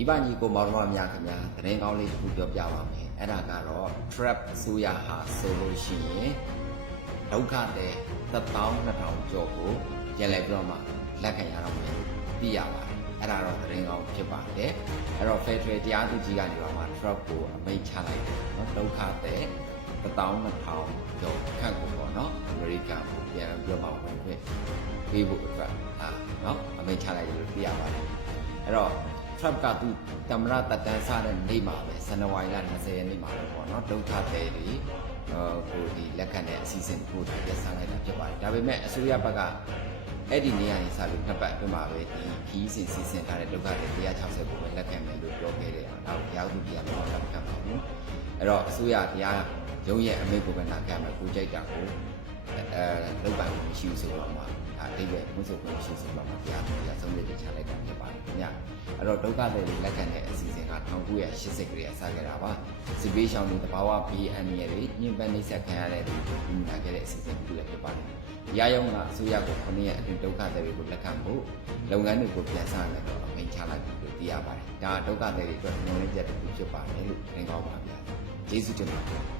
ဒီပညီကိုမောင်တော်များခင်ဗျာသတင်းကောင်းလေးတစ်ခုပြောပြပါမယ်အဲ့ဒါကတော့ trap အစိုးရဟာဆိုလို့ရှိရင်ဒုက္ခတဲ့12000ကျော်ကိုပြန်လည်ပြီးတော့မှလက်ခံရတော့မယ်သိရပါတယ်အဲ့ဒါတော့သတင်းကောင်းဖြစ်ပါတယ်အဲ့တော့ Federal တရားသူကြီးကနေတော့မှ trap ကိုအမိန့်ချလိုက်တယ်နော်ဒုက္ခတဲ့12000ကျော်ခန့်ကိုပေါ့နော်အမေရိကန်ကိုပြန်ပြီးတော့မှဝင်ခွင့်ပေးဖို့အတွက်အာနော်အမိန့်ချလိုက်တယ်လို့သိရပါတယ်အဲ့တော့ Trump ကသူတမရတက်တန်းစားတဲ့နေ့မှာပဲဇန်နဝါရီလ20ရက်နေ့မှာပဲပေါ့နော်ဒုက္ခသည်တွေဟိုကိုဒီလက်ခံတဲ့အစီအစဉ်ကိုတက်ဆန်းလိုက်တာဖြစ်ပါတယ်ဒါပေမဲ့အစိုးရဘက်ကအဲ့ဒီနေရာကြီးစပြီးနှစ်ပတ်အတွင်းမှာပဲဒီခီးစဉ်စီစဉ်ထားတဲ့ဒုက္ခသည်160ကိုပဲလက်ခံမယ်လို့ပြောခဲ့တယ်။ဒါကိုရောက်သူပြန်တော့လက်ခံပါဘူး။အဲ့တော့အစိုးရတရားရုံးရဲ့အမိန့်ကိုပဲနာခံမယ်ကိုကြိုက်တာကိုအဲလောက်ပိုင်မရှိဘူးဆိုတော့မှဒါအိဗယ်မှုစုပ်ကိုမရှိဆိုတော့မှတရားသူကြီးဆုံးဖြတ်ချက် အဲ့တော့ဒုက္ခသည်တွေလက်ခံတဲ့အစီအစဉ်က1980ကလေးအစခဲ့တာပါ။စစ်ပေးရှောင်းတွေတဘာဝ BN ရဲ့တွေညင်ပန်းနှိမ့်ဆက်ခံရတဲ့ဒီကိုညှိနှိုင်းခဲ့တဲ့အစီအစဉ်တစ်ခုလည်းဖြစ်ပါတယ်။ရရုံကအစိုးရကခொနည်းအတွင်းဒုက္ခသည်တွေကိုလက်ခံဖို့လုပ်ငန်းတွေကိုပြန်ဆလိုက်တော့အမိန့်ချလိုက်ပြီလို့သိရပါတယ်။ဒါဒုက္ခသည်တွေအတွက်ငွေရင်းချက်တစ်ခုဖြစ်ပါတယ်လို့သင်ကောင်းပါဗျာ။ကျေးဇူးတင်ပါတယ်